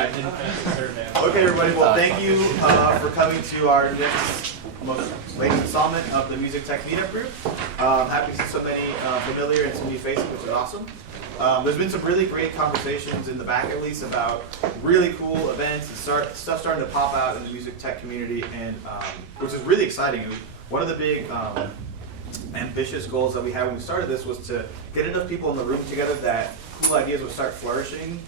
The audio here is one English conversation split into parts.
Yeah, I didn't finish the survey. Okay, everybody. Well, thank you for coming to our next, latest installment of the Music Tech Meetup group. Happy to see so many familiar and so many faces, which is awesome. There's been some really great conversations in the back, at least, about really cool events and stuff starting to pop out in the music tech community, and which is really exciting. One of the big ambitious goals that we had when we started this was to get enough people in the room together that cool ideas would start flourishing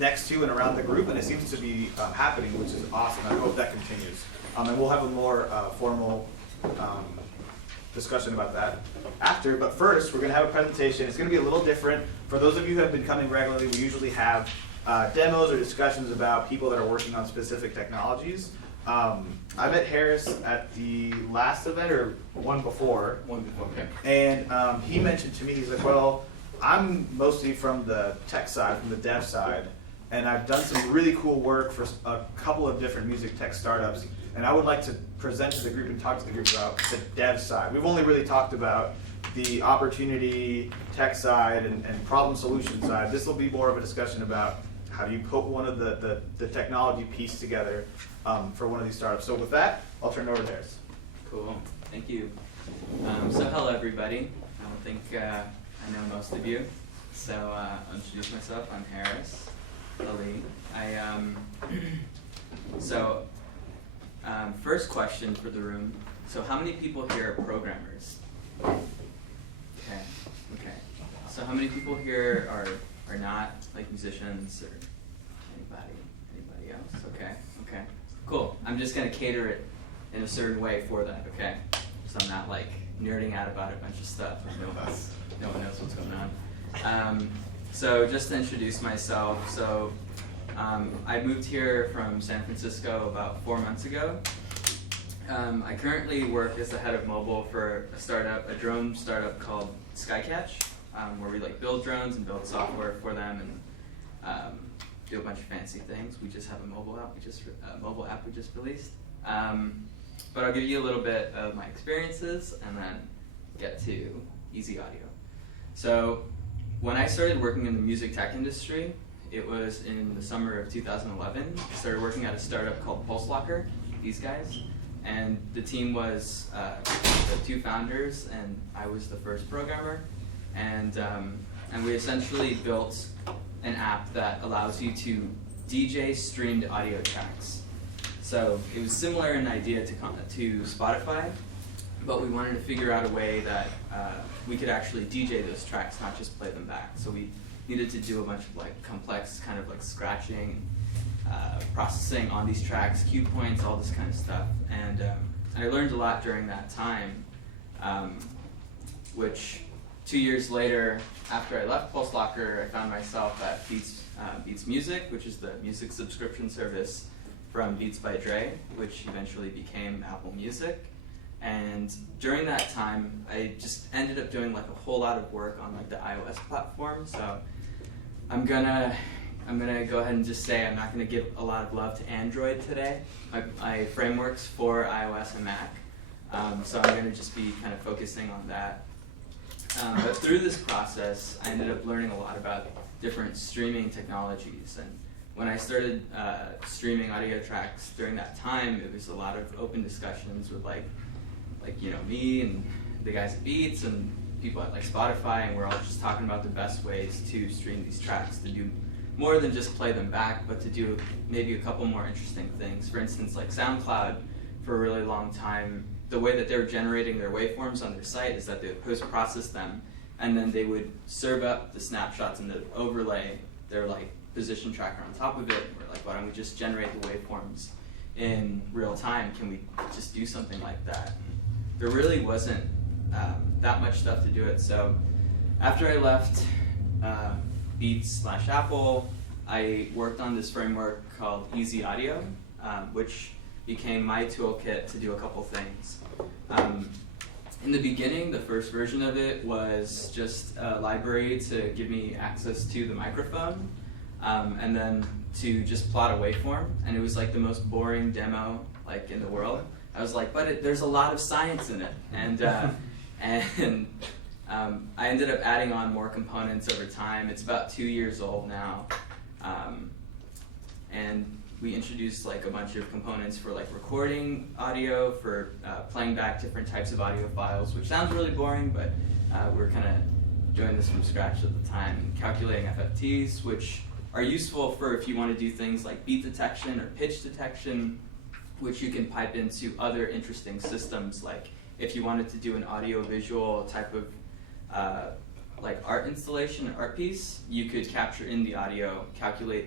next to and around the group, and it seems to be happening, which is awesome. I hope that continues. And we'll have a more formal discussion about that after, but first we're going to have a presentation. It's going to be a little different. For those of you who have been coming regularly, we usually have demos or discussions about people that are working on specific technologies. I met Harris at the last event, or one before. Okay. And he mentioned to me, he's like, well, I'm mostly from the tech side, from the dev side, and I've done some really cool work for a couple of different music tech startups, and I would like to present to the group and talk to the group about the dev side. We've only really talked about the opportunity tech side and problem solution side. This will be more of a discussion about how do you put one of the technology piece together for one of these startups. So with that, I'll turn it over to Harris. Cool, thank you. So hello everybody. I don't think I know most of you. So I'll introduce myself. I'm Harris Ali. First question for the room. So how many people here are programmers? Okay. So how many people here are not like musicians or anybody else? Okay. Cool. I'm just gonna cater it in a certain way for that, okay? So I'm not like nerding out about a bunch of stuff and no one knows what's going on. So just to introduce myself, so I moved here from San Francisco about 4 months ago. I currently work as the head of mobile for a drone startup called Skycatch, where we like build drones and build software for them and do a bunch of fancy things. We just have a mobile app we just released. But I'll give you a little bit of my experiences and then get to easy audio. So when I started working in the music tech industry, it was in the summer of 2011. I started working at a startup called PulseLocker, these guys. And the team was the two founders, and I was the first programmer. And we essentially built an app that allows you to DJ streamed audio tracks. So it was similar in idea to Spotify, but we wanted to figure out a way that we could actually DJ those tracks, not just play them back. So we needed to do a bunch of like complex kind of like scratching, processing on these tracks, cue points, all this kind of stuff. And I learned a lot during that time, which 2 years later, after I left PulseLocker, I found myself at Beats Music, which is the music subscription service from Beats by Dre, which eventually became Apple Music. And during that time, I just ended up doing like a whole lot of work on like the iOS platform. So I'm gonna go ahead and just say I'm not gonna give a lot of love to Android today. My framework's for iOS and Mac, so I'm gonna just be kind of focusing on that. But through this process, I ended up learning a lot about different streaming technologies. And when I started streaming audio tracks during that time, it was a lot of open discussions with like me and the guys at Beats and people at like Spotify, and we're all just talking about the best ways to stream these tracks, to do more than just play them back, but to do maybe a couple more interesting things. For instance, like SoundCloud, for a really long time, the way that they were generating their waveforms on their site is that they would post-process them, and then they would serve up the snapshots and the overlay their like position tracker on top of it. And we're like, why don't we just generate the waveforms in real time? Can we just do something like that? And there really wasn't that much stuff to do it. So after I left Beats/Apple, I worked on this framework called Easy Audio, which became my toolkit to do a couple things. In the beginning, the first version of it was just a library to give me access to the microphone, and then to just plot a waveform. And it was like the most boring demo like in the world. I was like, but there's a lot of science in it. And I ended up adding on more components over time. It's about 2 years old now. and we introduced like a bunch of components for like recording audio, for playing back different types of audio files, which sounds really boring, but we're kind of doing this from scratch at the time, and calculating FFTs, which are useful for if you want to do things like beat detection or pitch detection, which you can pipe into other interesting systems, like if you wanted to do an audio-visual type of like art installation, art piece, you could capture in the audio, calculate,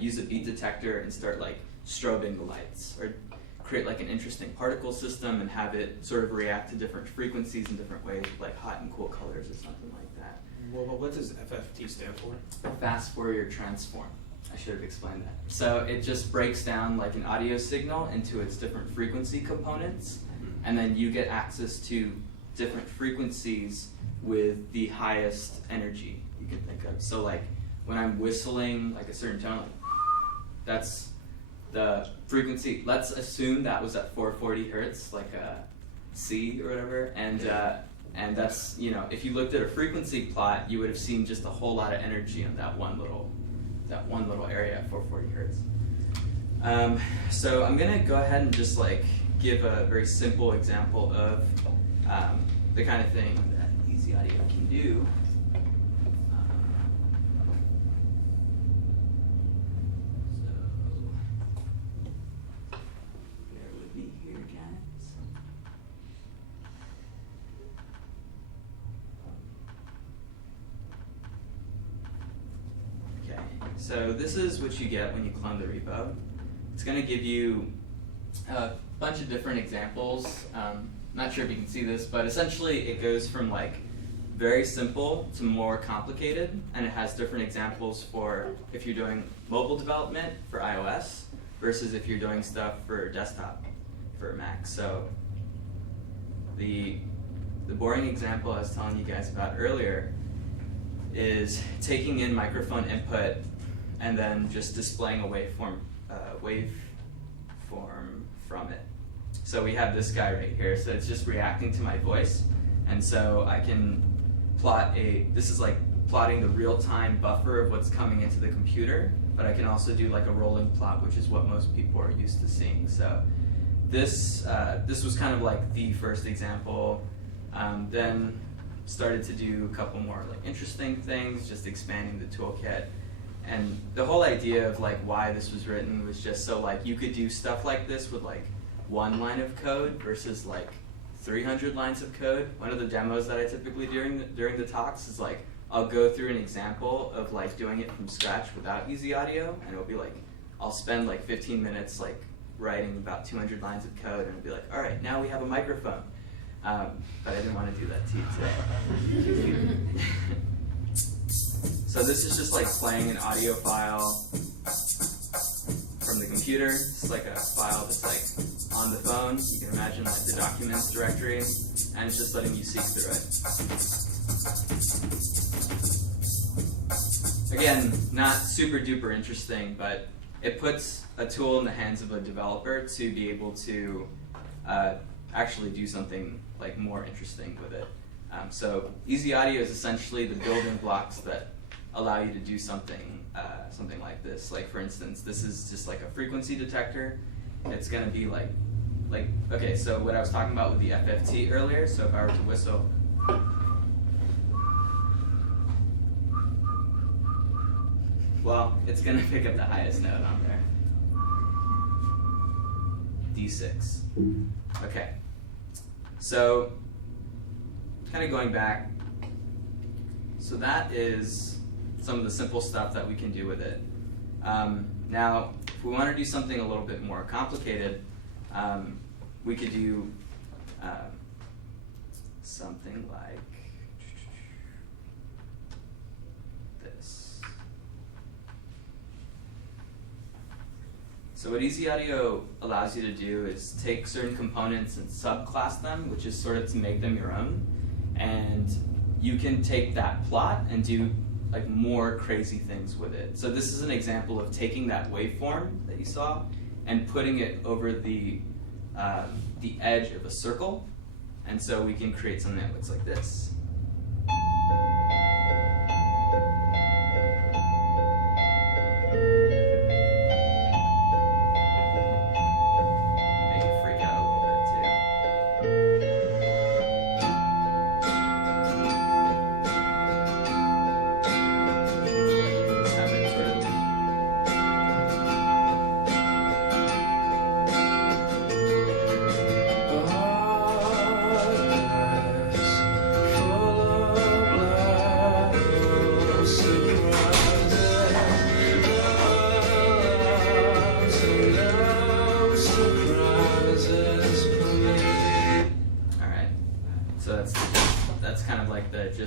use a beat detector and start like strobing the lights, or create like an interesting particle system and have it sort of react to different frequencies in different ways, like hot and cool colors or something like that. Well, what does FFT stand for? Fast Fourier transform. I should have explained that. So it just breaks down like an audio signal into its different frequency components, and then you get access to different frequencies with the highest energy you can think of. So like when I'm whistling like a certain tone, like, that's the frequency. Let's assume that was at 440 hertz, like a C or whatever, and that's, you know, if you looked at a frequency plot, you would have seen just a whole lot of energy in that one little area at 440 hertz. So I'm gonna go ahead and just like give a very simple example of the kind of thing that Easy Audio can do. So bear with me here, guys. Okay, so this is what you get when you clone the repo. It's going to give you a bunch of different examples. Not sure if you can see this, but essentially it goes from like very simple to more complicated, and it has different examples for if you're doing mobile development for iOS versus if you're doing stuff for desktop for Mac. So the boring example I was telling you guys about earlier is taking in microphone input and then just displaying a waveform from it. So we have this guy right here, so it's just reacting to my voice, and so I can plot this is like plotting the real-time buffer of what's coming into the computer, but I can also do like a rolling plot, which is what most people are used to seeing. So this was kind of like the first example. Then started to do a couple more like interesting things, just expanding the toolkit. And the whole idea of like why this was written was just so like you could do stuff like this with like one line of code versus like 300 lines of code. One of the demos that I typically do during the talks is like I'll go through an example of like doing it from scratch without Easy Audio, and it'll be like I'll spend like 15 minutes like writing about 200 lines of code, and it'll be like, all right, now we have a microphone. But I didn't want to do that to you today. So this is just like playing an audio file from the computer. It's like a file that's like on the phone. You can imagine like the documents directory, and it's just letting you seek through it. Again, not super duper interesting, but it puts a tool in the hands of a developer to be able to actually do something like more interesting with it. So Easy Audio is essentially the building blocks that allow you to do something like this. Like for instance, this is just like a frequency detector. It's gonna be like okay, so what I was talking about with the FFT earlier, so if I were to whistle, well, it's gonna pick up the highest note on there. D6. Okay. So kind of going back, so that is some of the simple stuff that we can do with it. Now, if we want to do something a little bit more complicated, we could do something like this. So what Easy Audio allows you to do is take certain components and subclass them, which is sort of to make them your own, and you can take that plot and do like more crazy things with it. So this is an example of taking that waveform that you saw and putting it over the edge of a circle, and so we can create something that looks like this.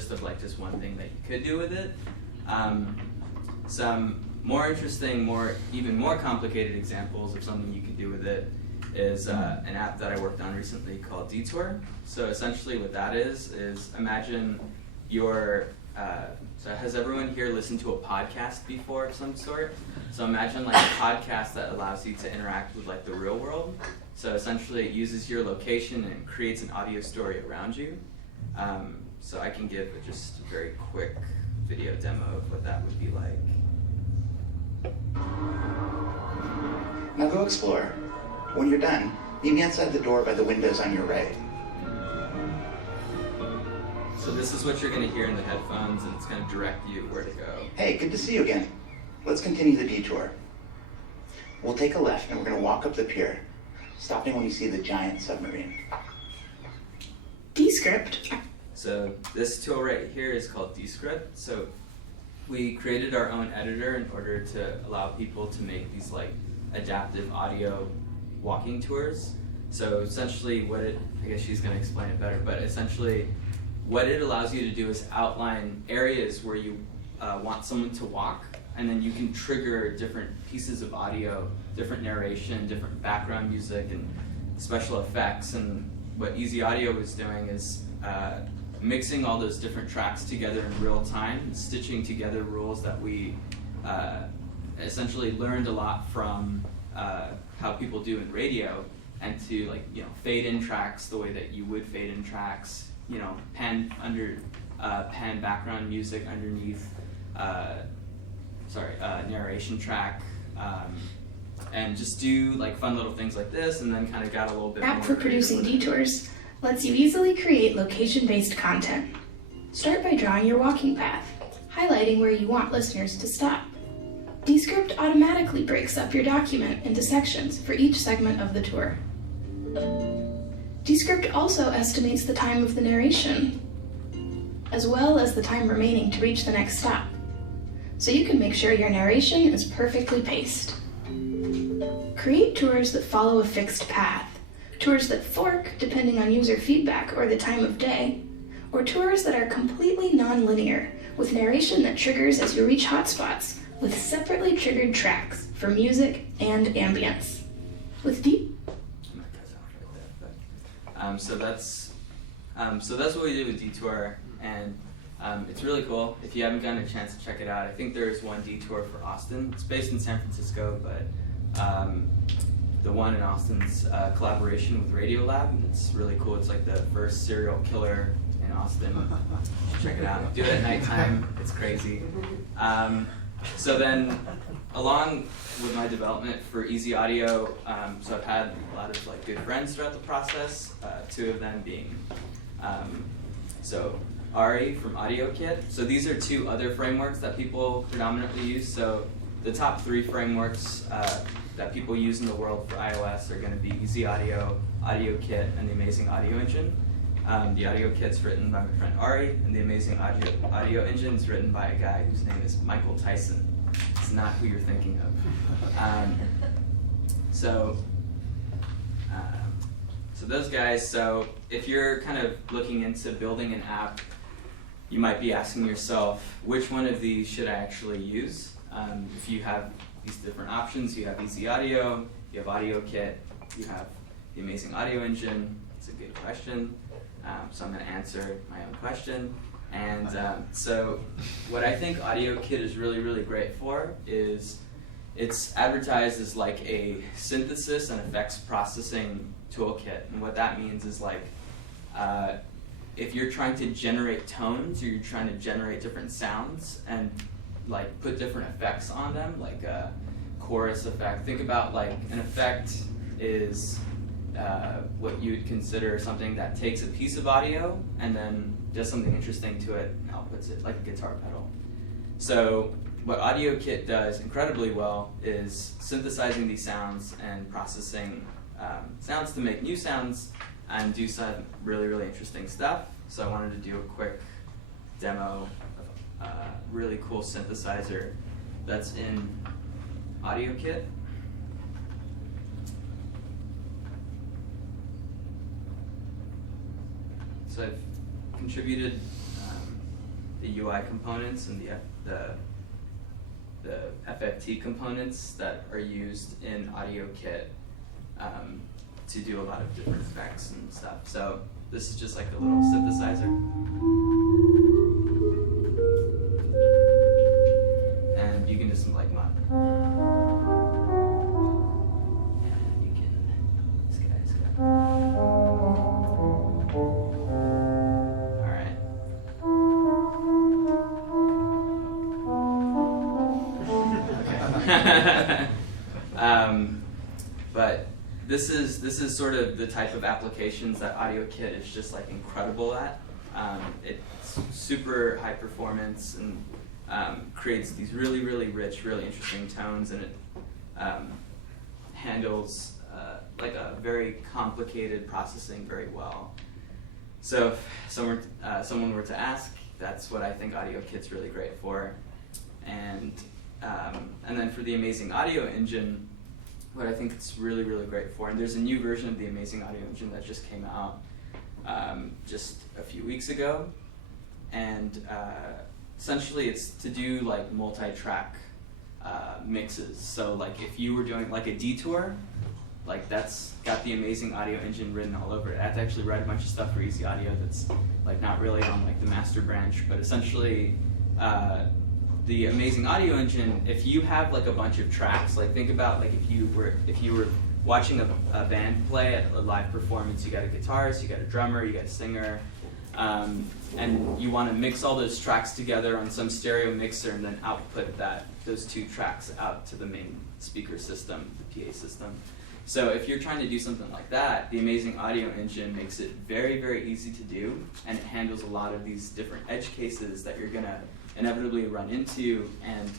list of like just one thing that you could do with it. Some more interesting, even more complicated examples of something you could do with it is an app that I worked on recently called Detour. So essentially what that is imagine so has everyone here listened to a podcast before of some sort? So imagine like a podcast that allows you to interact with like the real world. So essentially it uses your location and creates an audio story around you. So I can give just a very quick video demo of what that would be like. Now go explore. When you're done, meet me outside the door by the windows on your right. So this is what you're going to hear in the headphones, and it's going to direct you where to go. Hey, good to see you again. Let's continue the detour. We'll take a left and we're going to walk up the pier, stopping when you see the giant submarine. Descript. So this tool right here is called Descript. So we created our own editor in order to allow people to make these like adaptive audio walking tours. So essentially I guess she's going to explain it better, but essentially what it allows you to do is outline areas where you want someone to walk, and then you can trigger different pieces of audio, different narration, different background music, and special effects. And what Easy Audio was doing is mixing all those different tracks together in real time, stitching together rules that we essentially learned a lot from how people do in radio, and to fade in tracks the way that you would fade in tracks, pan background music underneath narration track, and just do like fun little things like this, and then kind of got a little bit App more for producing creative with it. detours lets you easily create location-based content. Start by drawing your walking path, highlighting where you want listeners to stop. Descript automatically breaks up your document into sections for each segment of the tour. Descript also estimates the time of the narration, as well as the time remaining to reach the next stop, so you can make sure your narration is perfectly paced. Create tours that follow a fixed path, tours that fork depending on user feedback or the time of day, or tours that are completely non-linear, with narration that triggers as you reach hotspots, with separately triggered tracks for music and ambience. With So that's what we did with Detour, and it's really cool. If you haven't gotten a chance to check it out, I think there is one Detour for Austin. It's based in San Francisco, but the one in Austin's collaboration with Radiolab. It's really cool. It's like the first serial killer in Austin. You should check it out. Do it at nighttime. It's crazy. So then, along with my development for Easy Audio, so I've had a lot of like good friends throughout the process. Two of them being so Ari from AudioKit. So these are two other frameworks that people predominantly use. So the top three frameworks that people use in the world for iOS are going to be Easy Audio, AudioKit, and the Amazing Audio Engine. The AudioKit's written by my friend Ari, and the Amazing Audio Engine is written by a guy whose name is Michael Tyson. It's not who you're thinking of. So those guys, so if you're kind of looking into building an app, you might be asking yourself, which one of these should I actually use? If you have these different options, you have Easy Audio, you have AudioKit, you have the Amazing Audio Engine. It's a good question. So I'm going to answer my own question. And so what I think AudioKit is really, really great for is it's advertised as like a synthesis and effects processing toolkit. And what that means is like if you're trying to generate tones, or you're trying to generate different sounds and like put different effects on them, like a chorus effect. Think about like an effect is what you would consider something that takes a piece of audio and then does something interesting to it and outputs it, like a guitar pedal. So what AudioKit does incredibly well is synthesizing these sounds and processing sounds to make new sounds and do some really, really interesting stuff. So I wanted to do a quick demo of a really cool synthesizer that's in AudioKit. So I've contributed the UI components and the FFT components that are used in AudioKit to do a lot of different effects and stuff. So this is just like a little synthesizer. And you can just like mod. And you can, this guy's got. Alright. Okay. But this is sort of the type of applications that AudioKit is just like incredible at. It's super high performance and creates these really, really rich, really interesting tones, and it handles like a very complicated processing very well. So if someone were to ask, that's what I think AudioKit's really great for. And then for the Amazing Audio Engine, what I think it's really, really great for, and there's a new version of the Amazing Audio Engine that just came out just a few weeks ago, and essentially it's to do like multi-track mixes. So like if you were doing like a detour, like that's got the Amazing Audio Engine written all over it. I have to actually write a bunch of stuff for Easy Audio that's like not really on like the master branch, but essentially the Amazing Audio Engine, if you have like a bunch of tracks, like think about like if you were watching a band play at a live performance, you got a guitarist, you got a drummer, you got a singer, and you want to mix all those tracks together on some stereo mixer and then output those two tracks out to the main speaker system, the PA system. So if you're trying to do something like that, the Amazing Audio Engine makes it very, very easy to do, and it handles a lot of these different edge cases that you're going to inevitably run into. And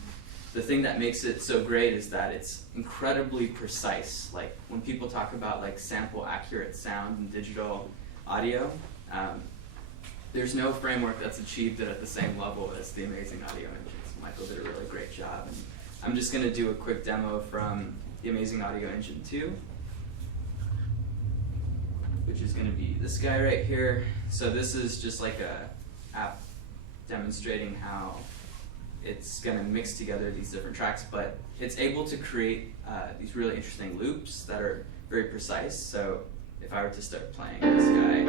the thing that makes it so great is that it's incredibly precise. Like when people talk about like sample accurate sound in digital audio, there's no framework that's achieved it at the same level as the Amazing Audio Engine. So Michael did a really great job. And I'm just going to do a quick demo from the Amazing Audio Engine 2, which is going to be this guy right here. So this is just like a app demonstrating how it's going to mix together these different tracks, but it's able to create these really interesting loops that are very precise. So if I were to start playing this guy,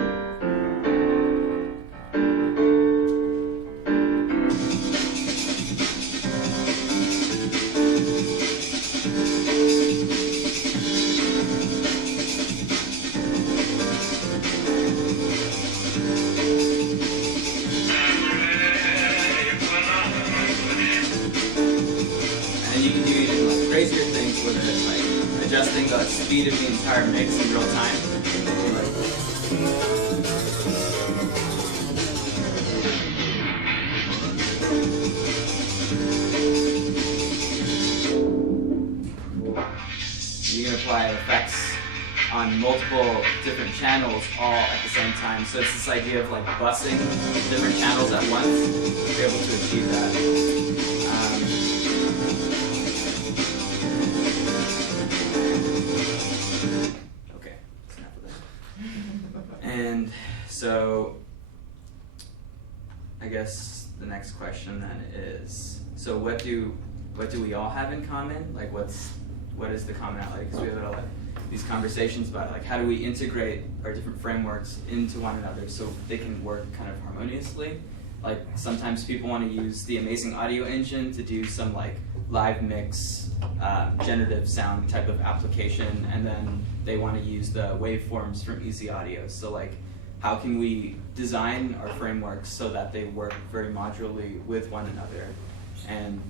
adjusting the speed of the entire mix in real time. You can apply effects on multiple different channels all at the same time. So it's this idea of like busing different channels at once to be able to achieve that. And so I guess the next question then is, so what do we all have in common? Like what is the commonality? Because we have had these conversations about like how do we integrate our different frameworks into one another so they can work kind of harmoniously. Like sometimes people want to use the Amazing Audio Engine to do some like live mix, generative sound type of application, and then they want to use the waveforms from Easy Audio. So like, how can we design our frameworks so that they work very modularly with one another? And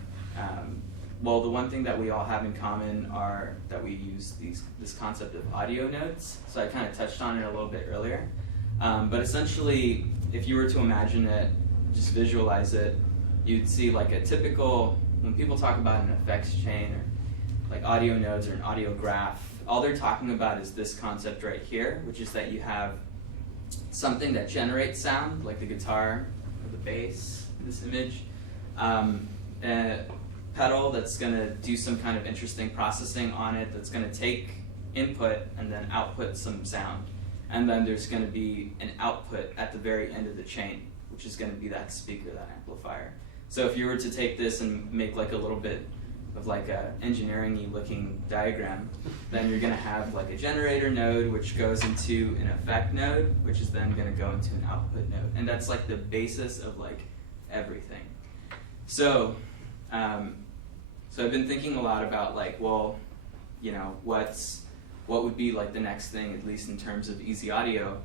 well, the one thing that we all have in common are that we use this concept of audio notes. So I kind of touched on it a little bit earlier. But essentially, if you were to imagine it, just visualize it, you'd see like a typical, when people talk about an effects chain or like audio nodes or an audio graph, all they're talking about is this concept right here, which is that you have something that generates sound, like the guitar or the bass in this image, a pedal that's going to do some kind of interesting processing on it that's going to take input and then output some sound. And then there's going to be an output at the very end of the chain, which which is going to be that speaker, that amplifier. So if you were to take this and make like a little bit of like a engineering-y looking diagram, then you're going to have like a generator node, which goes into an effect node, which is then going to go into an output node. And that's like the basis of like everything. So, so I've been thinking a lot about like, well, you know, what would be like the next thing, at least in terms of easy audio.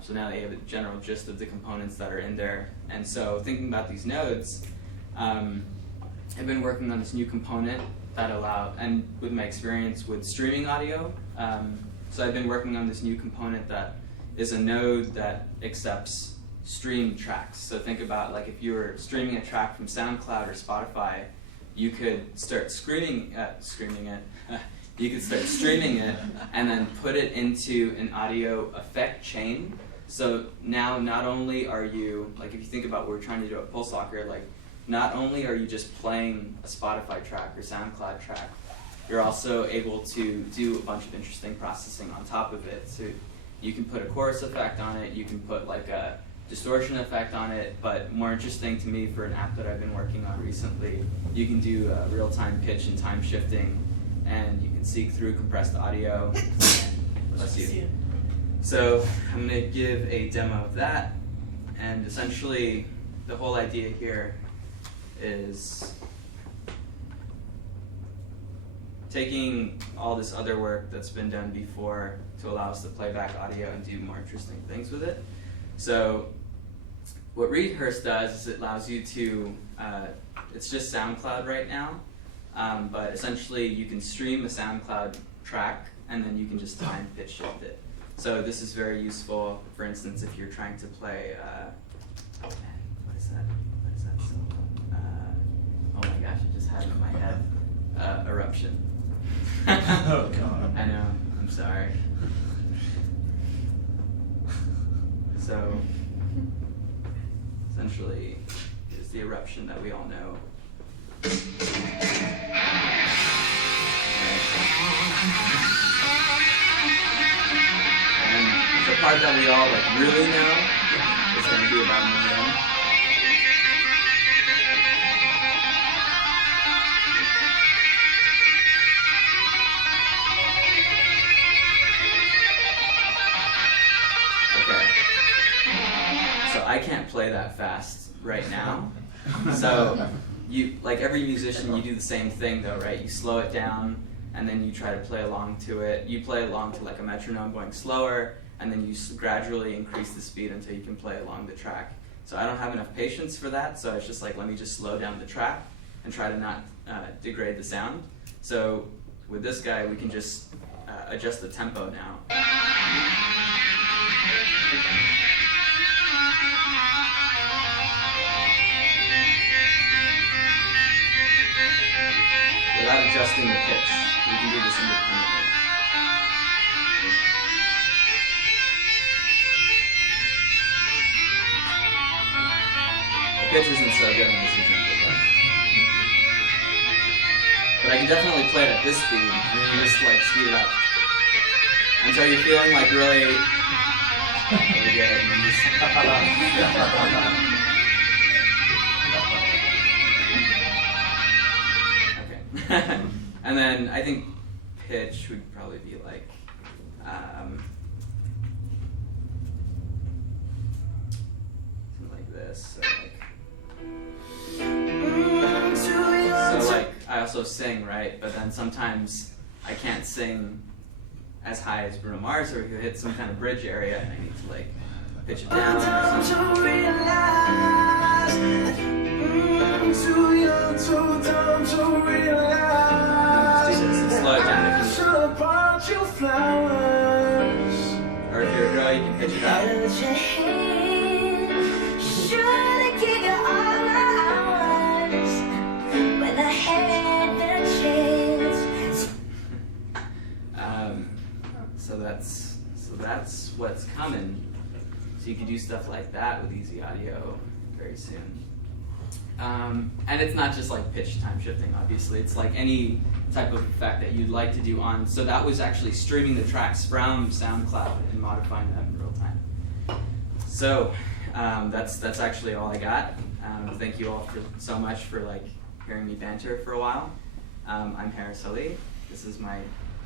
So now that you have a general gist of the components that are in there. And so thinking about these nodes, I've been working on this new component that and with my experience with streaming audio, so I've been working on this new component that is a node that accepts stream tracks. So think about like if you were streaming a track from SoundCloud or Spotify, you could start streaming it, and then put it into an audio effect chain. So now not only are you, like if you think about what we're trying to do at Pulse Locker, like not only are you just playing a Spotify track or SoundCloud track, you're also able to do a bunch of interesting processing on top of it. So you can put a chorus effect on it, you can put like a distortion effect on it, but more interesting to me for an app that I've been working on recently, you can do real-time pitch and time shifting, and you can seek through compressed audio. Bless you. So I'm going to give a demo of that, and essentially the whole idea here is taking all this other work that's been done before to allow us to play back audio and do more interesting things with it. So what Rehearse does is it allows you to, it's just SoundCloud right now, but essentially you can stream a SoundCloud track and then you can just time pitch shift it. So this is very useful, for instance, if you're trying to play, what is that song? Oh my gosh, I just had it in my head. Eruption. Oh God. I know, I'm sorry. So, essentially, it's the eruption that we all know. And the part that we all like really know is going to be about Maria. I can't play that fast right now. So you, like every musician, you do the same thing though, right? You slow it down and then you try to play along to it. You play along to like a metronome going slower, and then you gradually increase the speed until you can play along the track. So I don't have enough patience for that, so it's just like, let me just slow down the track and try to not degrade the sound. So with this guy, we can just adjust the tempo now. Without adjusting the pitch, we can do this independently. The pitch isn't so good on this example, but I can definitely play it at this speed, and then you just like speed it up until you're feeling like really good, and then just and then I think pitch would probably be like something like this. So like I also sing, right? But then sometimes I can't sing as high as Bruno Mars, or he'll hit some kind of bridge area, and I need to like pitch it down or something. Too young, too dumb to realize. Slow it down if you or if you're a girl, you can pitch it up. So that's what's coming. So you can do stuff like that with easy audio very soon. And it's not just like pitch time shifting, obviously. It's like any type of effect that you'd like to do on. So that was actually streaming the tracks from SoundCloud and modifying them in real time. So That's actually all I got. Thank you all so much for hearing me banter for a while. I'm Harris Ali. This is my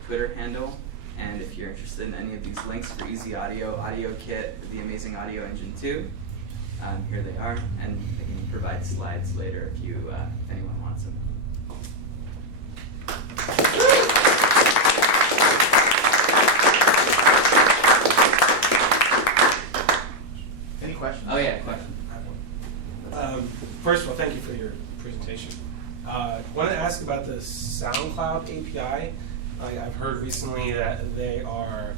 Twitter handle, and if you're interested in any of these links for Easy Audio, Audio Kit, the Amazing Audio Engine 2, here they are, and I can provide slides later if anyone wants them. Any questions? Oh yeah, question. I have one. First of all, thank you for your presentation. Wanted to ask about the SoundCloud API. I've heard recently that they are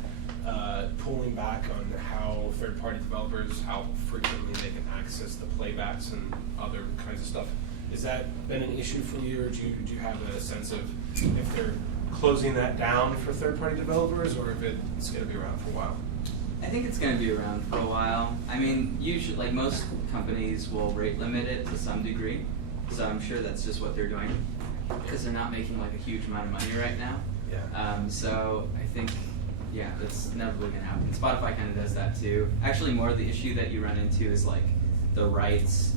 pulling back on how third-party developers, how frequently they can access the playbacks and other kinds of stuff. Has that been an issue for you, or do you have a sense of if they're closing that down for third-party developers, or if it's going to be around for a while? I think it's going to be around for a while. I mean, usually, most companies will rate limit it to some degree, so I'm sure that's just what they're doing, because they're not making a huge amount of money right now. Yeah. So I think, yeah, that's inevitably going to happen. Spotify kind of does that too. Actually, more of the issue that you run into is the rights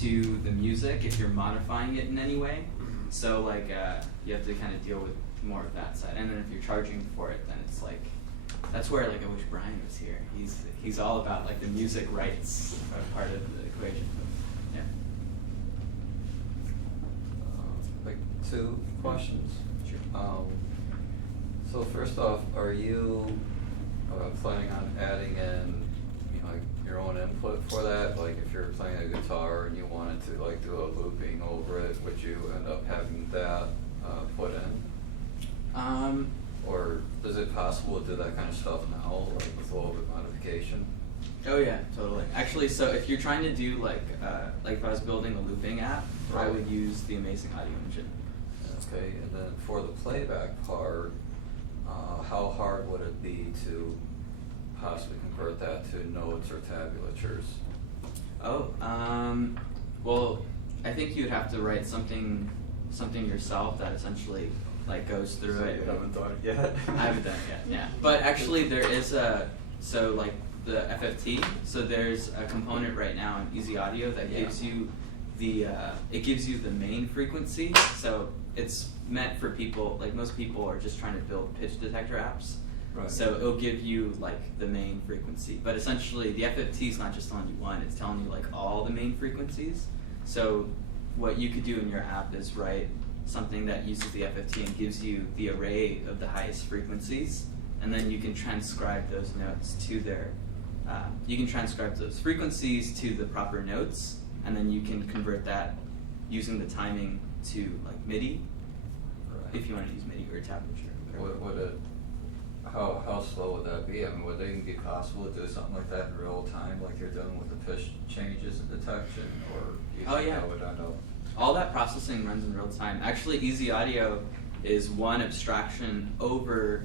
to the music if you're modifying it in any way. So you have to kind of deal with more of that side. And then if you're charging for it, then it's that's where I wish Brian was here. He's all about the music rights part of the equation. Yeah. Two questions. Sure. So first off, are you planning on adding in your own input for that? If you're playing a guitar and you wanted to do a looping over it, would you end up having that put in? Or is it possible to do that kind of stuff now, with a little bit of modification? Oh yeah, totally. Actually, so if you're trying to do if I was building a looping app, I Right. would use the Amazing Audio Engine. Okay, and then for the playback part, how hard would it be to possibly convert that to notes or tabulatures? Oh, well, I think you'd have to write something yourself that essentially goes through So it. you haven't done it yet? I haven't done it yet. Yeah, but actually there is the FFT. So there's a component right now in Easy Audio that gives you the main frequency. So it's meant for people most people are just trying to build pitch detector apps. Right. So it'll give you the main frequency, but essentially the FFT is not just telling you one; it's telling you all the main frequencies. So what you could do in your app is write something that uses the FFT and gives you the array of the highest frequencies, and then you can transcribe those notes to you can transcribe those frequencies to the proper notes, and then you can convert that using the timing to MIDI, Right. if you want to use MIDI or tablature. Would it? How slow would that be? I mean, would it even be possible to do something like that in real time, like you're doing with the pitch changes and detection, or do you Oh, think yeah. that would end up? All that processing runs in real time. Actually, Easy Audio is one abstraction over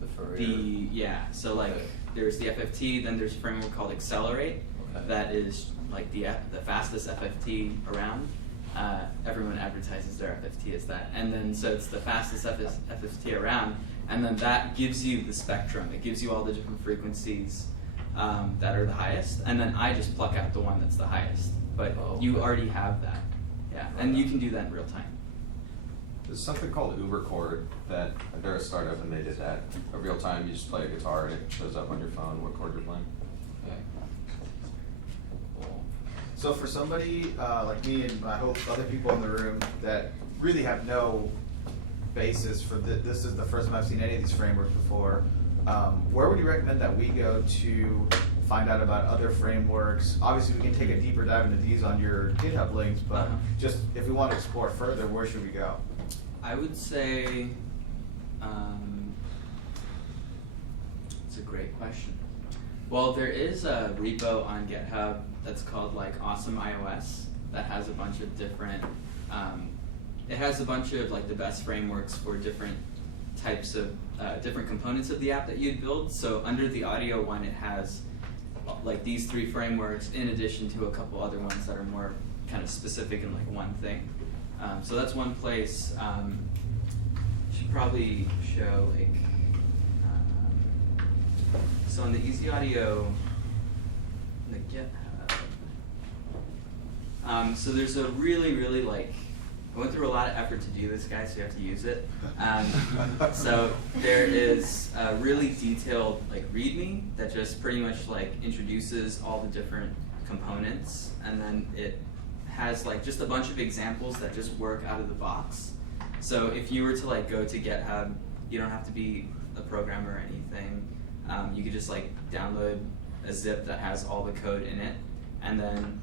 The Fourier? So Okay. there's the FFT, then there's a framework called Accelerate Okay. that is the fastest FFT around. Everyone advertises their FFT as that, and then so it's the fastest FFT around, and then that gives you the spectrum. It gives you all the different frequencies that are the highest, and then I just pluck out the one that's the highest. But you Okay. already have that, yeah, and you can do that in real time. There's something called UberChord that they're a startup and they did that. A real time, you just play a guitar and it shows up on your phone what chord you're playing. Okay. Cool. So for somebody like me and I hope other people in the room that really have no basis for this is the first time I've seen any of these frameworks before, where would you recommend that we go to find out about other frameworks? Obviously we can take a deeper dive into these on your GitHub links, but just if we want to explore further, where should we go? I would say, it's a great question. Well, there is a repo on GitHub that's called Awesome iOS that has a bunch of different, it has a bunch of the best frameworks for different types of, different components of the app that you'd build. So under the audio one, it has these three frameworks in addition to a couple other ones that are more kind of specific in one thing. So that's one place. Should probably show so in the Easy Audio the GitHub. So there's a really like, I went through a lot of effort to do this, guys, so you have to use it. So there is a really detailed like README that just pretty much like introduces all the different components, and then it has like just a bunch of examples that just work out of the box. So if you were to like go to GitHub, you don't have to be a programmer or anything. You could just like download a zip that has all the code in it, and then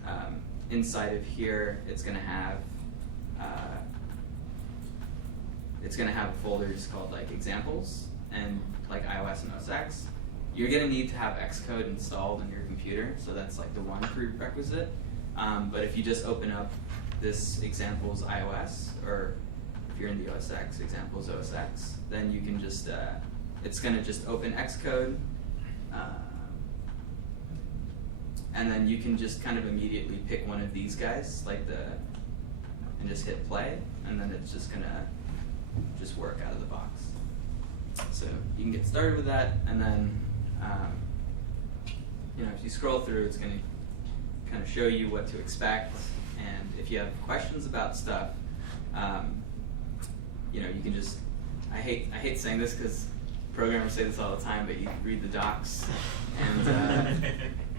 inside of here, it's gonna have a folder just called like examples and like iOS and OS X. You're gonna need to have Xcode installed on your computer, so that's like the one prerequisite. But if you just open up this examples iOS, or if you're in the OS X, examples OS X, then you can just, it's gonna just open Xcode, and then you can just kind of immediately pick one of these guys, like and just hit play, and then it's just gonna just work out of the box. So you can get started with that, and then if you scroll through, it's gonna kind of show you what to expect, and if you have questions about stuff, you can just, I hate saying this because programmers say this all the time, but you can read the docs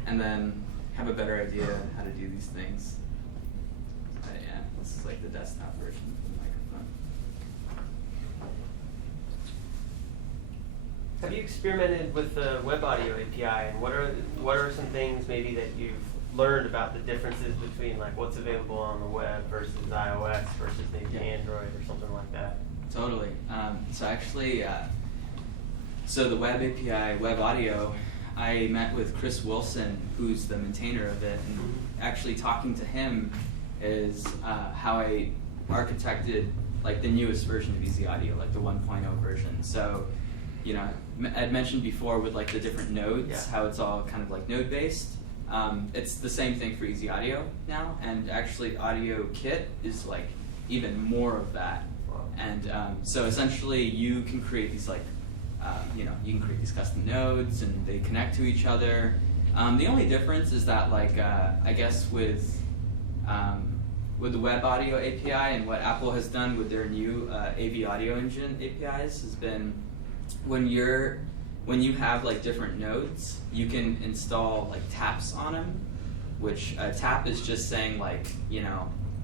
and then have a better idea how to do these things. But yeah, this is like the desktop version of the microphone. Have you experimented with the web audio API, and what are some things maybe that you've learned about the differences between like what's available on the web versus iOS versus maybe Android or something like that? Totally. So actually, so the web API, web audio, I met with Chris Wilson, who's the maintainer of it, and actually talking to him is how I architected like the newest version of Easy Audio, like the 1.0 version. So, I'd mentioned before with like the different nodes, how it's all kind of like node based. It's the same thing for Easy Audio now, and actually Audio Kit is like even more of that. And so essentially you can create these like, you can create these custom nodes and they connect to each other. The only difference is that like, I guess with the web audio API and what Apple has done with their new AV audio engine APIs has been when you have like different nodes, you can install like taps on them, which a tap is just saying like,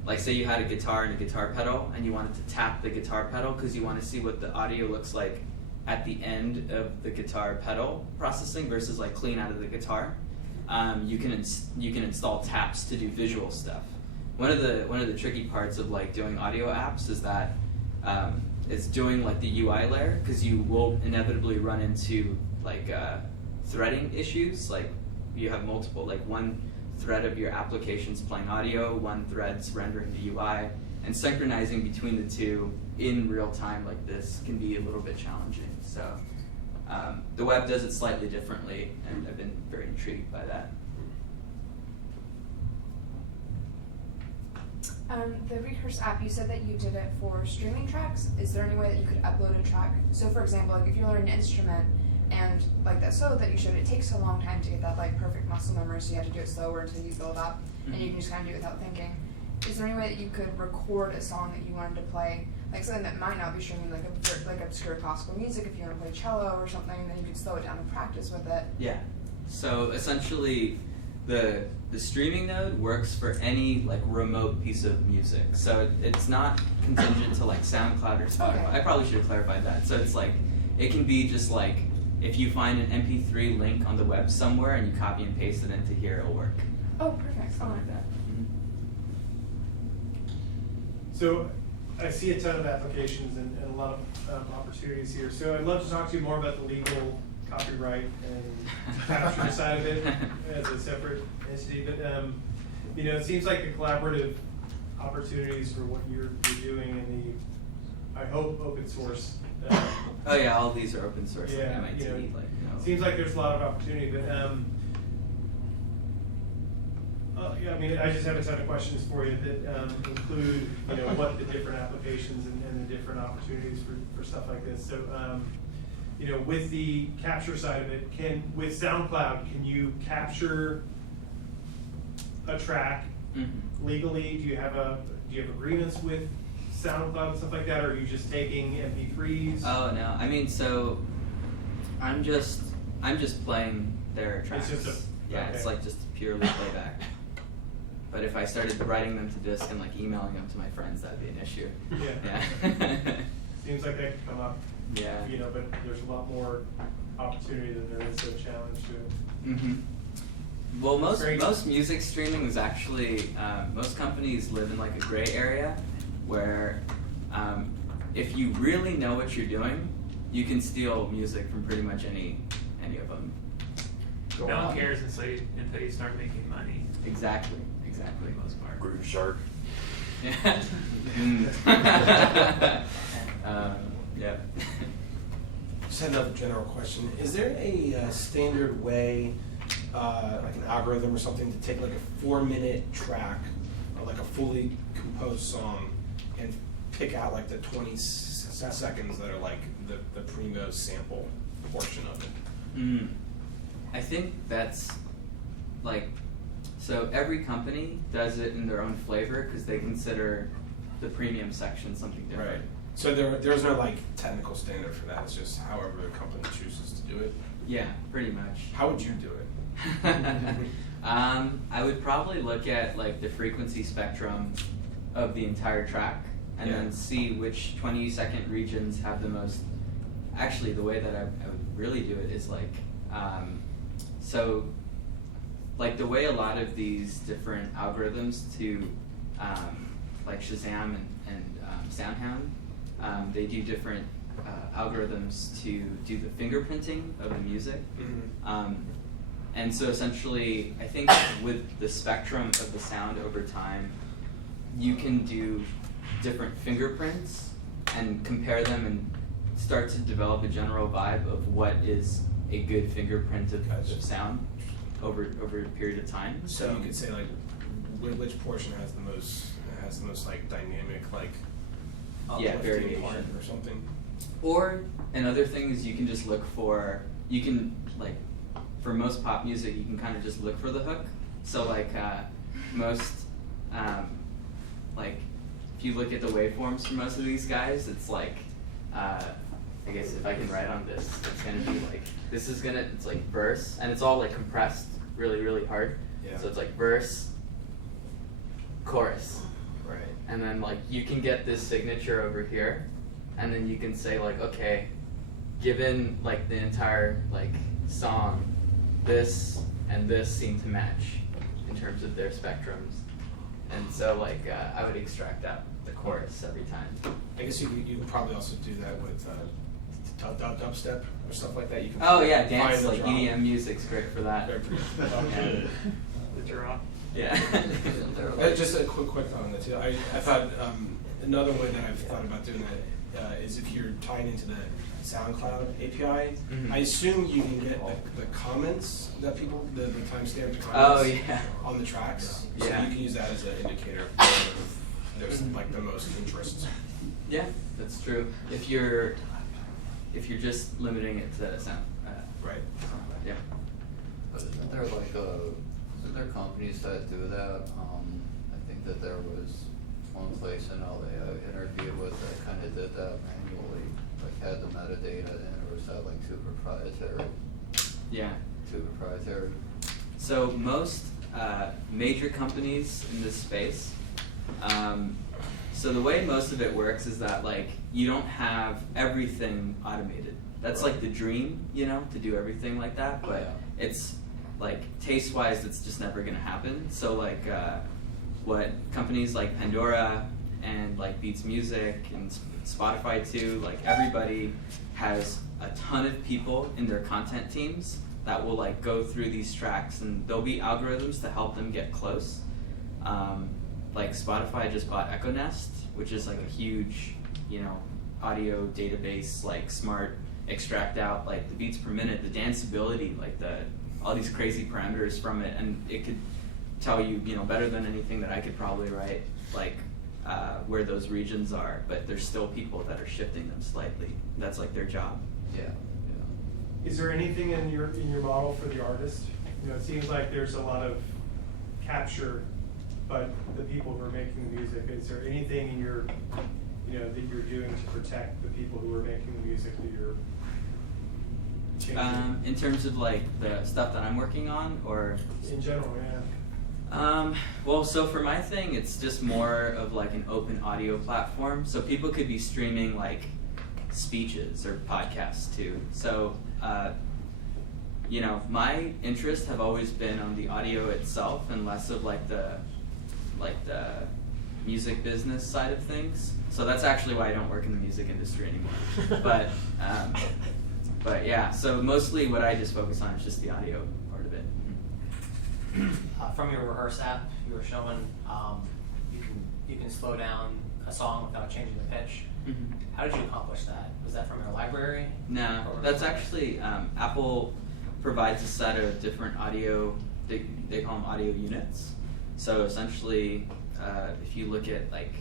like say you had a guitar and a guitar pedal and you wanted to tap the guitar pedal because you want to see what the audio looks like at the end of the guitar pedal processing versus like clean out of the guitar. You can install taps to do visual stuff. One of the tricky parts of like doing audio apps is that it's doing like the UI layer, because you will inevitably run into like threading issues. Like you have multiple, like one thread of your application's playing audio, one thread's rendering the UI, and synchronizing between the two in real time like this can be a little bit challenging. So the web does it slightly differently, and I've been very intrigued by that. The Recurse app, you said that you did it for streaming tracks. Is there any way that you could upload a track? So for example, like if you're learning an instrument and like that solo that you showed, it takes a long time to get that like perfect muscle memory, so you have to do it slower until you build up, and you can just kind of do it without thinking. Is there any way that you could record a song that you wanted to play, like something that might not be streaming, like obscure classical music, if you want to play cello or something, then you could slow it down and practice with it? Yeah. So essentially, the streaming node works for any like remote piece of music. So it's not contingent to like SoundCloud or Spotify. Okay. I probably should have clarified that. So it's like, it can be just like, if you find an MP3 link on the web somewhere and you copy and paste it into here, it'll work. Oh, perfect. Something like that. So I see a ton of applications and a lot of opportunities here. So I'd love to talk to you more about the legal, copyright, and capture side of it as a separate entity. But it seems like the collaborative opportunities for what you're doing and the, I hope, open source. Oh yeah, all these are open source. Yeah, like MIT. Seems like there's a lot of opportunity, but I just have a ton of questions for you that include, what the different applications and the different opportunities for stuff like this. So, with the capture side of it, with SoundCloud, can you capture a track legally? Do you have agreements with SoundCloud and stuff like that, or are you just taking MP3s? Oh no, I mean, so I'm just playing their tracks. It's just yeah, it's okay. like just purely playback. But if I started writing them to disk and like emailing them to my friends, that'd be an issue. Yeah. Yeah. Seems like that could come up. Yeah. You know, but there's a lot more opportunity than there is a challenge to it. Mm-hmm. Well, Great. most music streaming is actually most companies live in like a gray area where if you really know what you're doing, you can steal music from pretty much any of them. No one cares until you start making money. Exactly. For the most part. Groove Shark. Yeah. Yeah. Just had another general question. Is there a standard way, like an algorithm or something, to take like a 4-minute track, or like a fully composed song, and pick out like the 20 seconds that are like the primo sample portion of it? I think that's like, so every company does it in their own flavor because they consider the premium section something different. Right. So there's no like technical standard for that. It's just however the company chooses to do it. Yeah, pretty much. How would you do it? I would probably look at like the frequency spectrum of the entire track and then see which 20-second regions have the most. Actually, the way that I would really do it is like, so like the way a lot of these different algorithms to like Shazam and SoundHound, they do different algorithms to do the fingerprinting of the music. And so essentially, I think with the spectrum of the sound over time, you can do different fingerprints and compare them and start to develop a general vibe of what is a good fingerprint of sound over a period of time. So you could say like which portion has the most like dynamic like uplifting variation part or something. Or another thing is you can just look for, you can like, for most pop music you can kind of just look for the hook. So like most like if you look at the waveforms for most of these guys, it's like I guess if I can write on this, it's gonna be like, it's like verse, and it's all like compressed really, really hard. Yeah. So it's like verse, chorus. Right. And then like you can get this signature over here, and then you can say like, okay, given like the entire like song, this and this seem to match in terms of their spectrums. And so like I would extract out the chorus every time. I guess you could probably also do that with dubstep or stuff like that. You can Dance, find the like drop. EDM music's great for that. Very The drop. Yeah. Just a quick thought on that too. I thought another way that I've thought about doing that is if you're tied into the SoundCloud API, I assume you can get the comments that people, the timestamped comments on the tracks. So you can use that as an indicator of there's like the most interest. Yeah, that's true. If you're just limiting it to sound. Right. Yeah. But isn't there like isn't there companies that do that? I think that there was one place in LA I interviewed with that kind of did that manually, like had the metadata in, or was that like too proprietary? Yeah. Too proprietary. So most major companies in this space, so the way most of it works is that like you don't have everything automated. That's like the dream, you know, to do everything like that, but it's like taste-wise, it's just never gonna happen. So like what companies like Pandora and like Beats Music and Spotify too, like everybody has a ton of people in their content teams that will like go through these tracks, and there'll be algorithms to help them get close. Like Spotify just bought Echo Nest, which is like a huge, you know, audio database, like smart extract out like the beats per minute, the danceability, like all these crazy parameters from it, and it could tell you, you know, better than anything that I could probably write, like where those regions are, but there's still people that are shifting them slightly. That's like their job. Yeah. Is there anything in your model for the artist? You know, it seems like there's a lot of capture, but the people who are making the music, is there anything in your, that you're doing to protect the people who are making the music that you're changing? In terms of like the stuff that I'm working on, or In general, well, so for my thing, it's just more of like an open audio platform. So people could be streaming like speeches or podcasts too. So, my interests have always been on the audio itself and less of like the music business side of things. So that's actually why I don't work in the music industry anymore. But yeah, so mostly what I just focus on is just the audio part of it. From your rehearse app, you were showing you can slow down a song without changing the pitch. Mm-hmm. How did you accomplish that? Was that from your library? No, that's actually Apple provides a set of different audio. They call them audio units. So essentially, if you look at like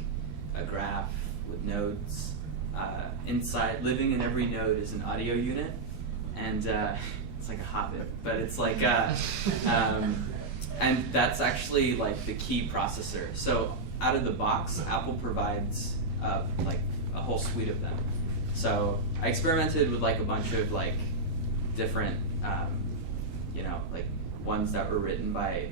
a graph with nodes, living in every node is an audio unit, and it's like a hobbit, but it's like and that's actually like the key processor. So out of the box, Apple provides like a whole suite of them. So I experimented with like a bunch of like different, like ones that were written by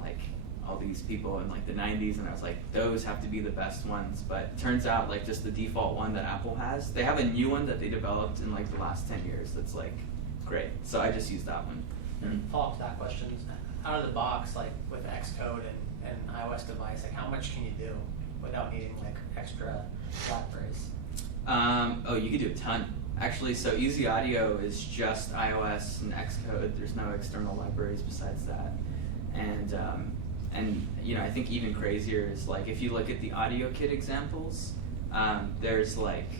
like all these people in like the 90s, and I was like, those have to be the best ones. But turns out like just the default one that Apple has, they have a new one that they developed in like the last 10 years that's like great. So I just used that one. Follow up to that question, out of the box, like with Xcode and an iOS device, like how much can you do without needing like extra libraries? You could do a ton. Actually, so Easy Audio is just iOS and Xcode. There's no external libraries besides that. And I think even crazier is like if you look at the Audio Kit examples, there's like,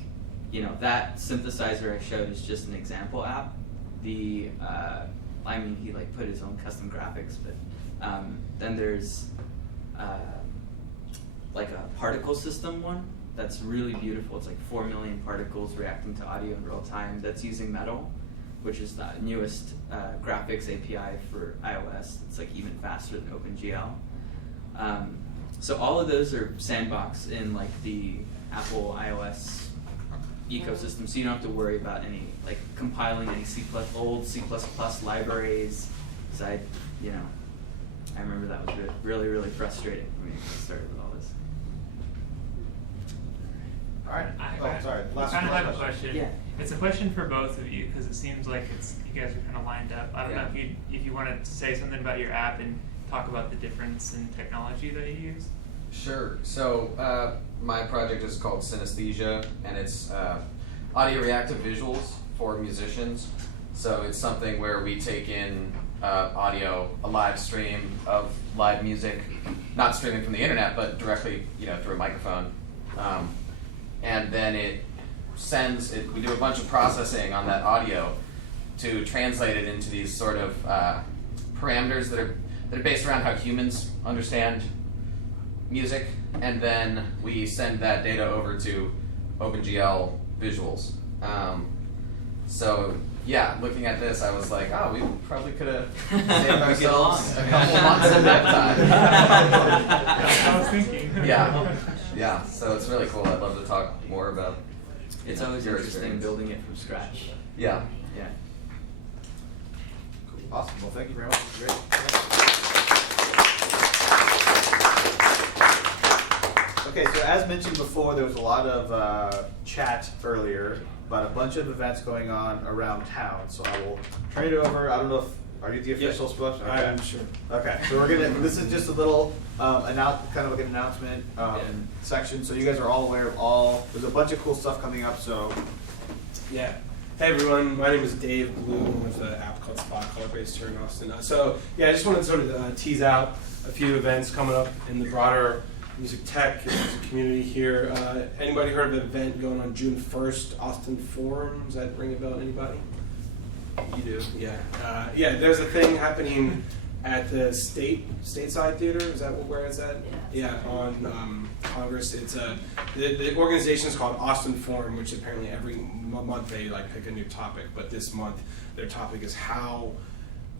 that synthesizer I showed is just an example app. He like put his own custom graphics, but then there's like a particle system one that's really beautiful. It's like 4 million particles reacting to audio in real time. That's using Metal, which is the newest graphics API for iOS. It's like even faster than OpenGL. So all of those are sandboxed in like the Apple iOS ecosystem, so you don't have to worry about any like compiling any old C++ libraries. Because I remember that was really, really frustrating for me to get started with all this. All right. Sorry. I kind of have a question. Yeah. It's a question for both of you because it seems like you guys are kind of lined up. I don't know if you wanted to say something about your app and talk about the difference in technology that you use. Sure. So my project is called Synesthesia, and it's audio reactive visuals for musicians. So it's something where we take in audio, a live stream of live music, not streaming from the internet, but directly, through a microphone, and then it sends it. We do a bunch of processing on that audio to translate it into these sort of parameters that are based around how humans understand music, and then we send that data over to OpenGL visuals. Looking at this, I was like, we probably could have saved ourselves a couple months of that time. I was thinking. Yeah. So it's really cool. I'd love to talk more about. It's always your interesting experience. building it from scratch. Yeah. Cool. Awesome. Well, thank you very much. Great. Okay, so as mentioned before, there was a lot of chat earlier about a bunch of events going on around town. So I will turn it over. I don't know if are you the official spokesman? Okay. I'm sure. Okay, so we're gonna. This is just a little kind of like an announcement section. So you guys are all aware of all. There's a bunch of cool stuff coming up. So Yeah. Hey everyone, my name is Dave Bloom with an app called Spot Color based here in Austin. I just wanted to sort of tease out a few events coming up in the broader music tech community here. Anybody heard of an event going on June 1st, Austin Forum? Does that ring a bell to anybody? You do, yeah. There's a thing happening at the Stateside Theater. Is that where it's at? Yeah, on Congress. It's the organization is called Austin Forum, which apparently every month they like pick a new topic. But this month their topic is how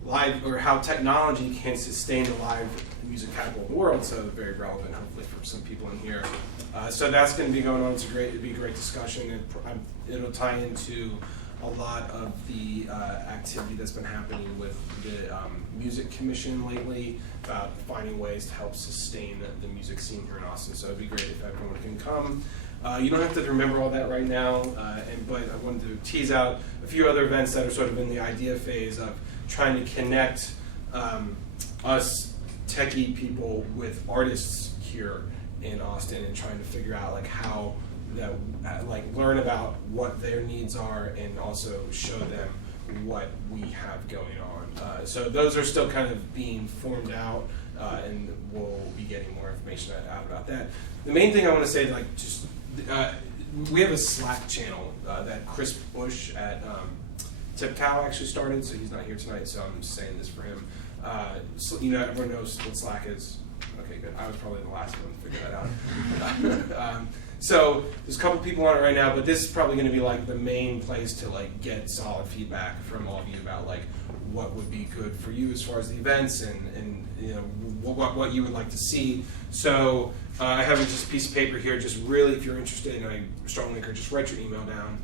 live, or how technology can sustain the live music capital of the world. So very relevant, hopefully, for some people in here. So that's going to be going on. It'll be a great discussion. It'll tie into a lot of the activity that's been happening with the Music Commission lately about finding ways to help sustain the music scene here in Austin. So it'd be great if everyone can come. You don't have to remember all that right now, but I wanted to tease out a few other events that are sort of in the idea phase of trying to connect us techie people with artists here in Austin, and trying to figure out like how that learn about what their needs are and also show them what we have going on. So those are still kind of being formed out, and we'll be getting more information out about that. The main thing I want to say, we have a Slack channel that Chris Bush at TipCal actually started, so he's not here tonight, so I'm just saying this for him. So, everyone knows what Slack is. Okay, good. I was probably the last one to figure that out. So there's a couple people on it right now, but this is probably going to be like the main place to get solid feedback from all of you about what would be good for you as far as the events and what you would like to see. So I have just a piece of paper here. Just really, if you're interested, and I strongly encourage, just write your email down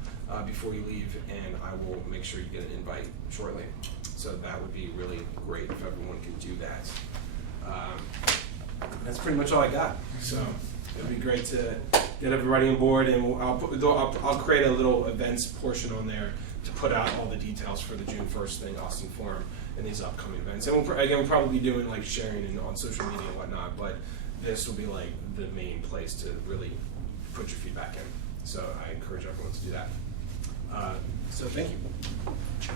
before you leave, and I will make sure you get an invite shortly. So that would be really great if everyone can do that. That's pretty much all I got. So it'd be great to get everybody on board, and I'll create a little events portion on there to put out all the details for the June 1st thing, Austin Forum, and these upcoming events. And we'll probably be doing sharing on social media and whatnot, but this will be the main place to really put your feedback in. So I encourage everyone to do that. So thank you.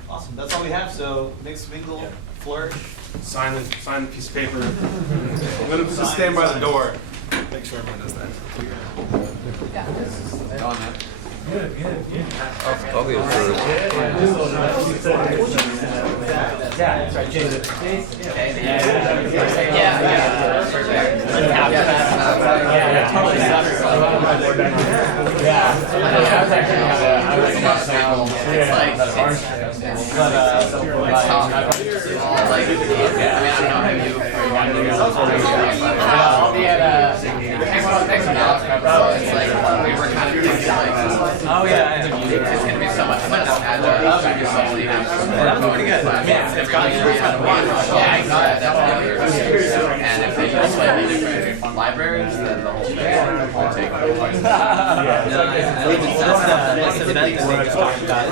Awesome. That's all we have. So mix, mingle, flourish. Sign the piece of paper. I'm going to just stand by the door. Make sure everyone does that. Good. I'll be approved. Yeah, that's right, Jason. I'll be at we were kind of oh yeah, it's gonna be so much fun to add that was pretty good. Yeah, it's got and if they use slightly different libraries, then the whole thing would take place. This event that we just talked about.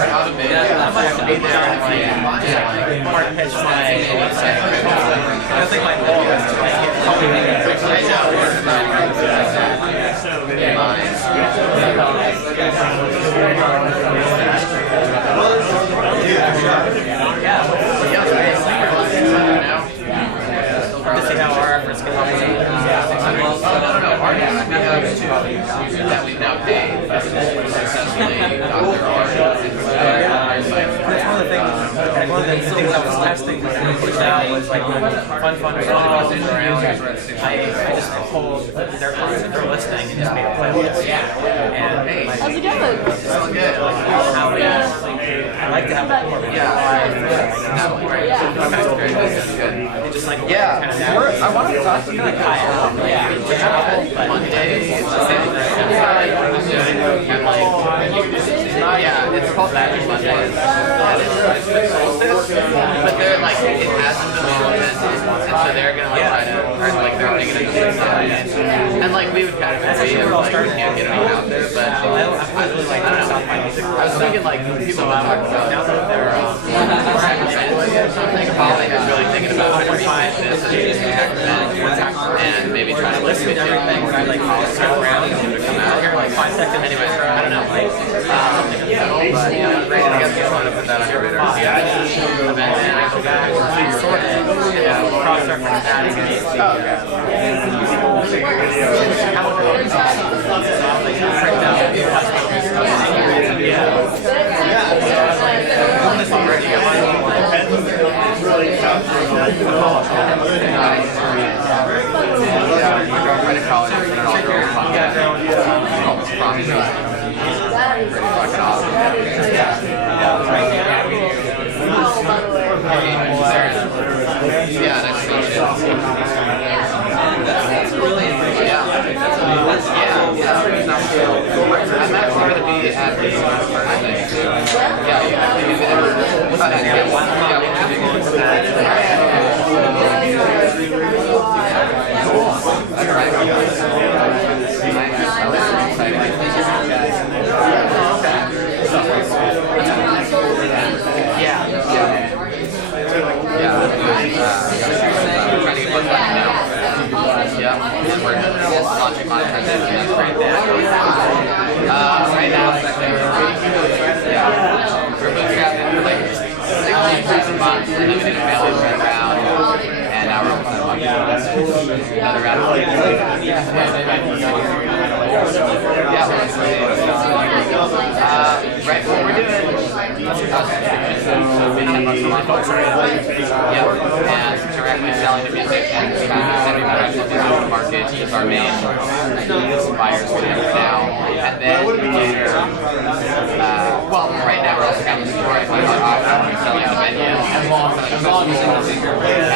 How to make I might have to be there and hard pitch my I don't think my goal is to make it right now to see how our efforts can help that we've now paid successfully Dr. One of the things I was testing before we pushed out was fun I just pulled their listing and just made a playlist. And how's it going? It's all good. How I like to have more of just I wanted to talk to you it's called Magic Mondays. But they're it hasn't been implemented, and so they're gonna try to, or they're thinking of doing something. And we would kind of agree if we can't get it out there, but I don't know. I was thinking people talk about now that they're probably really thinking about this and maybe trying to listen to everything around to come out here 5 seconds. Anyway, I don't know. But great. I guess you want to put that on your radar. Cross-reference adding Right now, we're bootstrapping for like 6 months, and then we did a family friend round, and now we're almost another round of right, what we're doing, so maybe $10 a month, and directly selling the music, and sending products to the market is our main buyers for now, and then we do, well, right now we're also having the story of our offering, selling the menu, and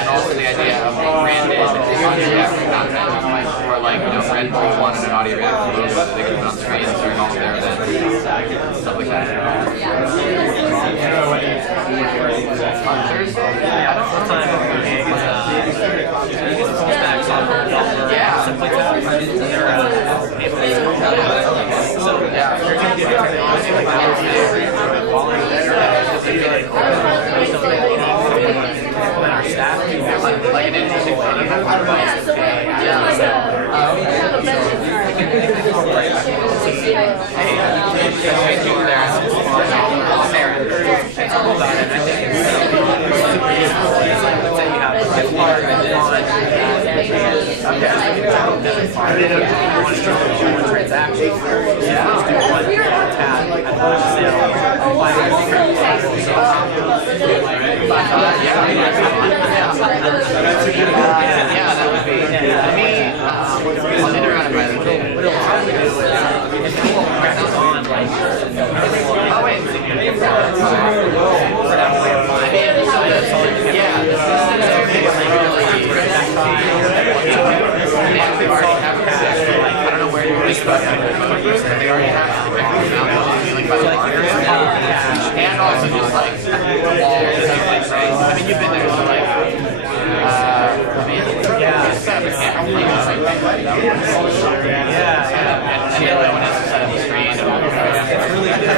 also the idea of branded audio reactive content, or like, Red Bull wanted an audio reactive logo, so they could put on screens during all of their events, stuff like that. On Thursday? I don't know what time stuff like that. So yeah, you're gonna get technology like that. Our staff like an interesting way. And also just like the walls, right? I mean, you've been there, so like, it's set up a camera. And the other one is set up a screen. It's really good.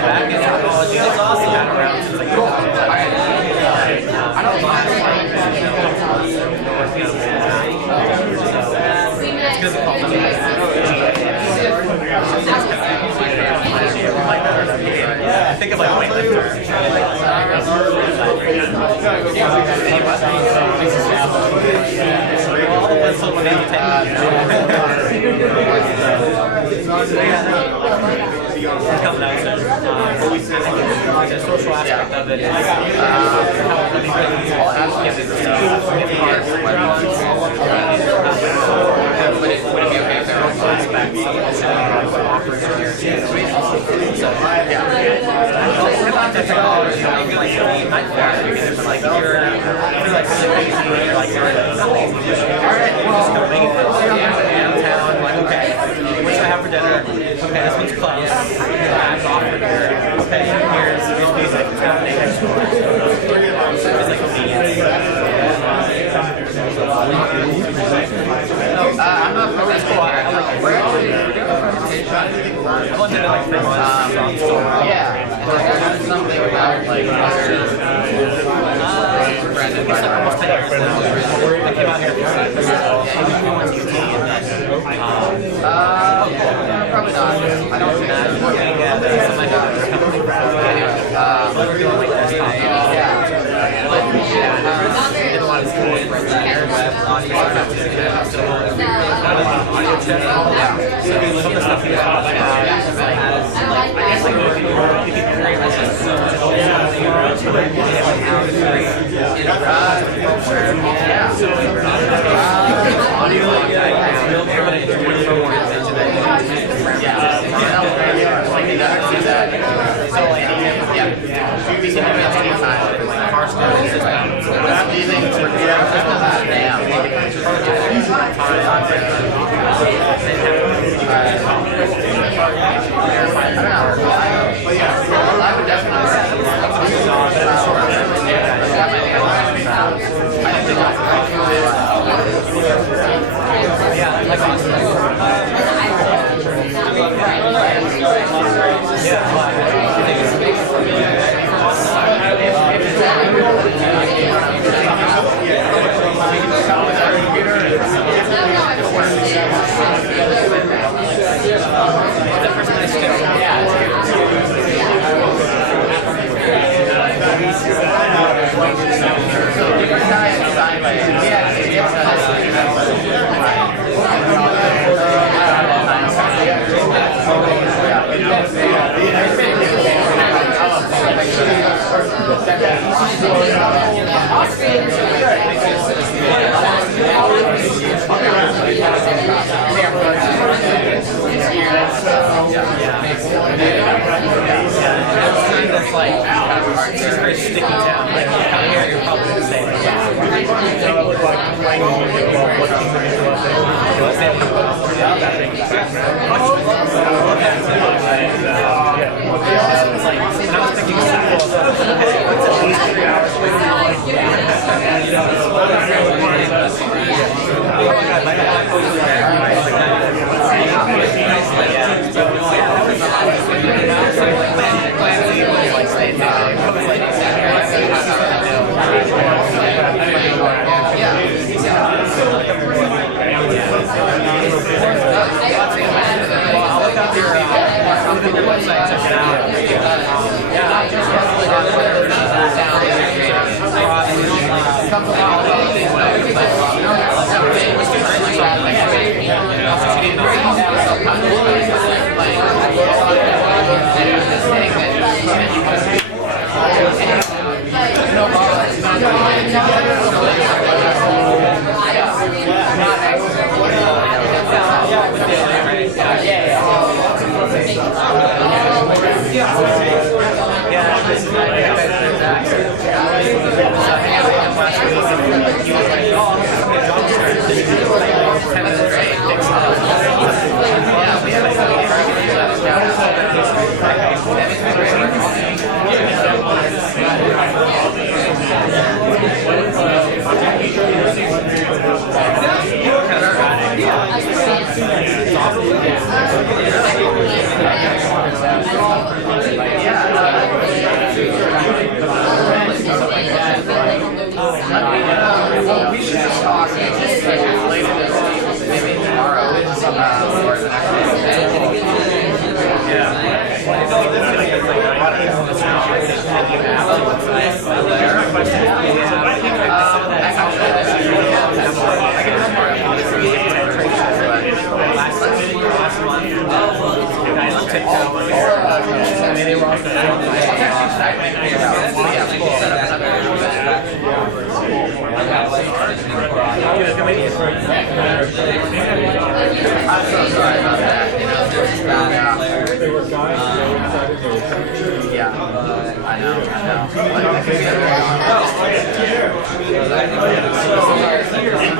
Back in technology, it's awesome. Been around since like 2000. I don't mind it's good to call them. I think of like weightlifter. All the ones that they take. Coming out soon. The social aspect of it is would it be okay if there were also aspects of offering technology, like it's like you're like really busy, you're like all right, just go make it downtown, like okay, what should I have for dinner? Okay, this one's close. That's offered here. Okay, here's music. It's got an next door. It's like convenience. I'm not that's cool. I want to know like 3 months. Yeah. Something about like branded by almost 10 years now. I came out here probably not. I don't think that. Oh my god. Anyway, did a lot of schooling for engineering, web, audio, audio channel. Yeah. So some of the stuff you have now is like, I guess like you can create like audio diagram, build for more into that. So like, should be something that's anytime, like car starting systems. These things for It's very sticky town. Like out here, you're probably the same. We should just talk later this week, maybe tomorrow, or the I'm so sorry about that. You know, there's just bad. There were guys I know.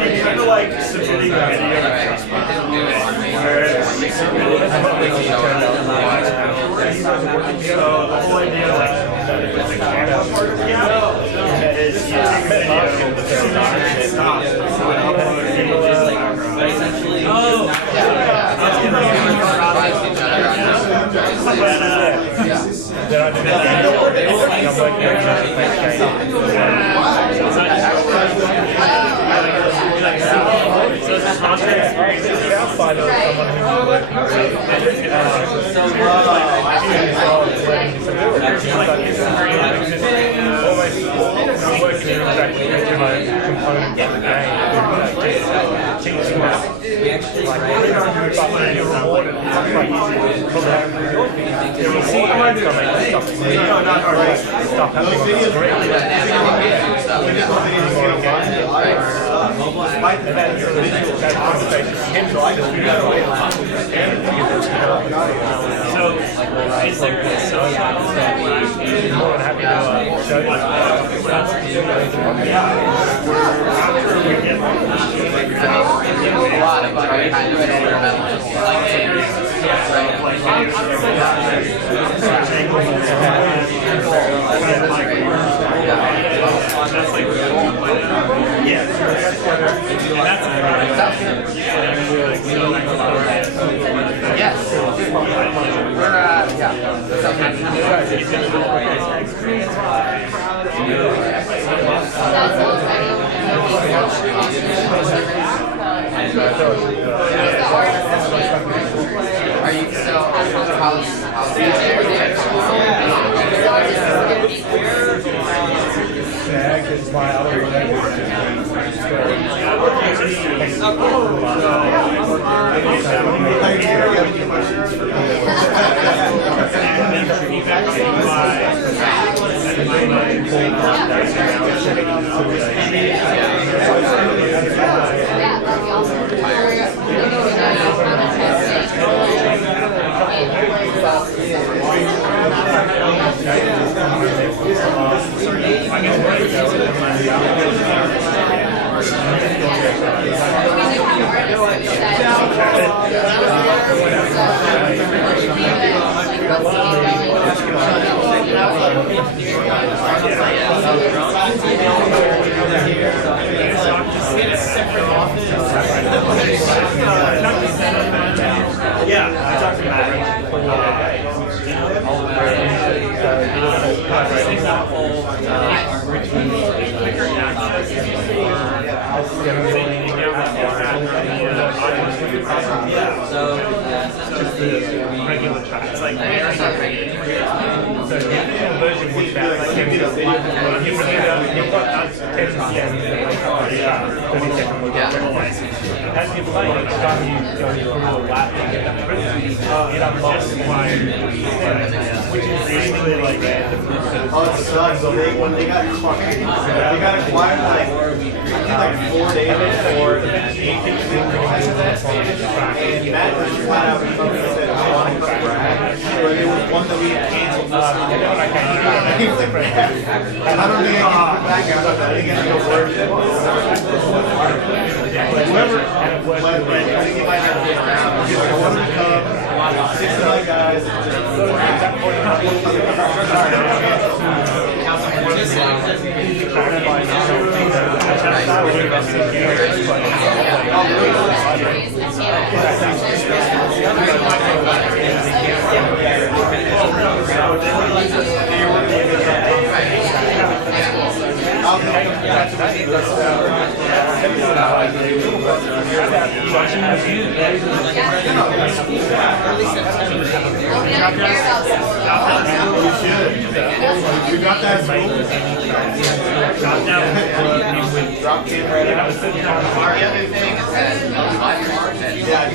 It's kind of like submitting a so the whole idea with the camera part of the app is you take a video and stop. So it uploads images but essentially so it's a sponsored experience outside of someone So, is there more than happy to show you a lot of kind of experimental Yes. Are you so? How's SAG is my other Yeah, I talked about regular chat. It's like so the version was that like you as you play, each time you go through a lap and get that prison, it unlocks which is really like Oh, it sucks. So when they got acquired, like 4 days before the match. And Matt was flat out said, I want to come back. But it was one that we had canceled. I don't think I can come back after that. I think it's the worst. Whoever led Red, I think he might have been around. He's like, I want to come. 6 of my guys. You got that school? Drop camera. The other thing is that